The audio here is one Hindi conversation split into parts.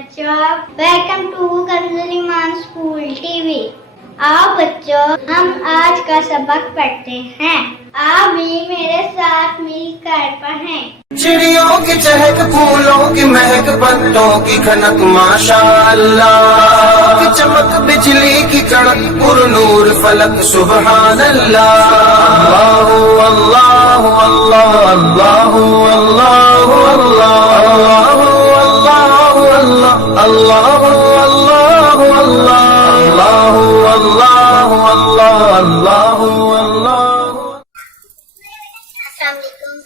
बच्चों, वेलकम टू कंजुलीमान स्कूल टीवी। आओ बच्चों, हम आज का सबक पढ़ते हैं। आप भी मेरे साथ मिलकर पढ़ें। चिड़ियों की चहक, फूलों की महक, पत्तों की खनक, माशाअल्लाह की चमक, बिजली की कड़क, पुरनूर फलक, सुबहान अल्लाह। अल्लाह अल्लाह अल्लाह अल्लाह अल्लाह अल्लाह अल्लाह अल्लाह अल्लाह अल्लाह अल्लाह अल्लाह।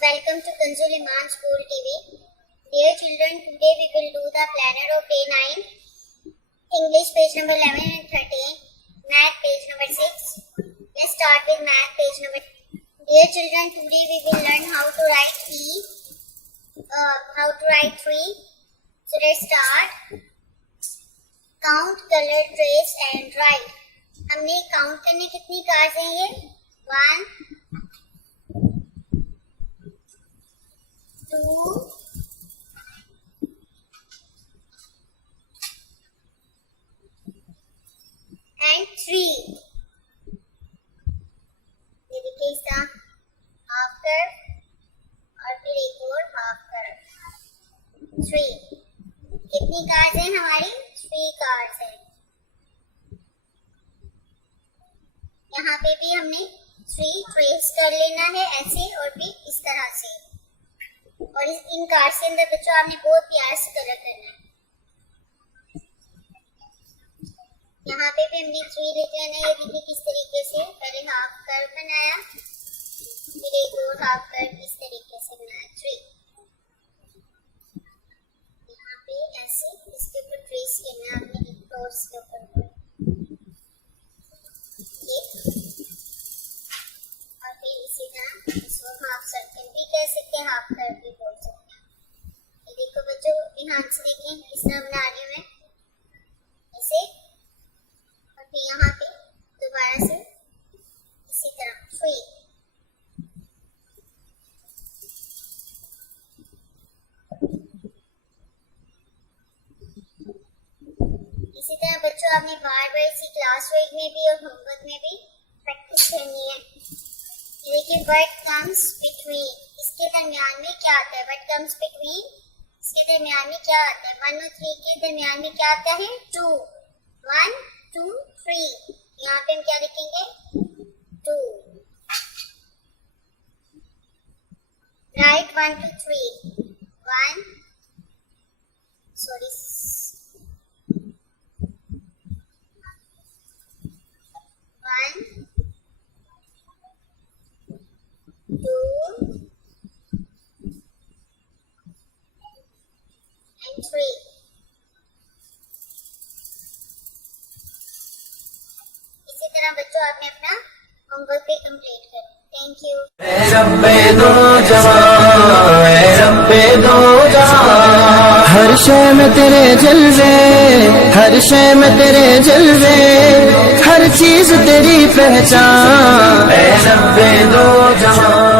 Welcome to Kanzuliman School TV. Dear children, today we will do the planner of day 9. English page number 11 and 13. Math page number 6. Let's start with math page number. Dear children, today we will learn how to write three. So let's start. Count, color, trace and write. हमने काउंट करने कितनी कार्ड्स हैं ये? 1 2 and 3. ये देखिए इसका हाफ कर्व और फिर एक और हाफ कर्व। 3 कितनी कार्ड्स हैं हमारी? 3 कार्ड्स हैं। यहाँ पे भी हमने 3 ट्रेस कर लेना है ऐसे और भी इस तरह से। और इन कार्ड्स के अंदर बच्चों आपने बहुत प्यार से कलर करना है। यहाँ पे भी हमने 3 लिख लेना है। ये देखिए किस तरीके से पहले हाफ कर्व बनाया, फिर एक और हाफ कर्व इस तरीके से बनाया। 3 यहाँ पे ऐसे इसके ऊपर ट्रेस करना आपने डॉट्स के ऊपर और फिर इसी तरह इसको हाफ सर्कल भी कह सकते हैं, हाफ कर्व भी बोल सकते हैं। ये देखो बच्चों, ध्यान से देखें किस तरह बना रही हूँ मैं ऐसे, और फिर यहाँ पे दोबारा से इसी तरह 3। इसी तरह बच्चों आपने बार बार इसी क्लास वर्क में भी और होमवर्क में भी प्रैक्टिस करनी है। देखिए व्हाट कम्स बिटवीन, इसके दरमियान में क्या आता है? व्हाट कम्स बिटवीन, इसके दरमियान में क्या आता है? 1 और 3 के दरमियान में क्या आता है? 2। 1 2 3। यहाँ पे हम क्या लिखेंगे? 2। राइट 1 2 3। 1 sorry 1 2 and 3। इसी तरह बच्चों आपने अपना होमवर्क भी कंप्लीट करें। Thank you. हर शय में तेरे जलवे, हर शय में तेरे जलवे, हर चीज तेरी पहचान। ऐ रब्बे दो जहां।